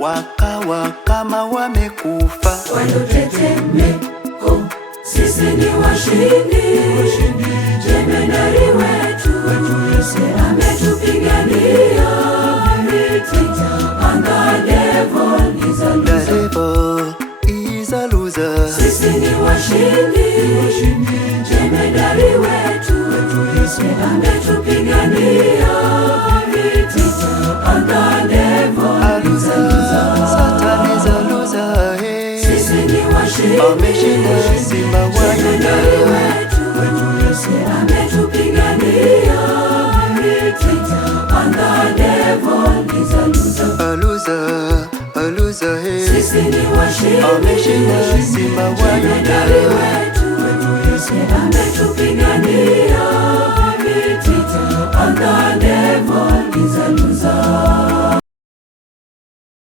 wakawa kama wamekufa. Waliotetemeko, sisi ni washindi. Jemedari wetu Yesu ametupigania vita, and the devil is a loser. The devil is a loser. Sisi ni washindi. Jemedari wetu Yesu ametupigania vita, and the devil is a loser. Satan is a loser. Hey. Sisi ni washindi. Ameshinda simba wa Yuda. Yesu ametupigania vita, and the devil is a loser. A loser, a loser. Hey. Sisi ni washindi. Ameshinda simba wa Yuda. Yesu ametupigania vita, and the devil is a loser.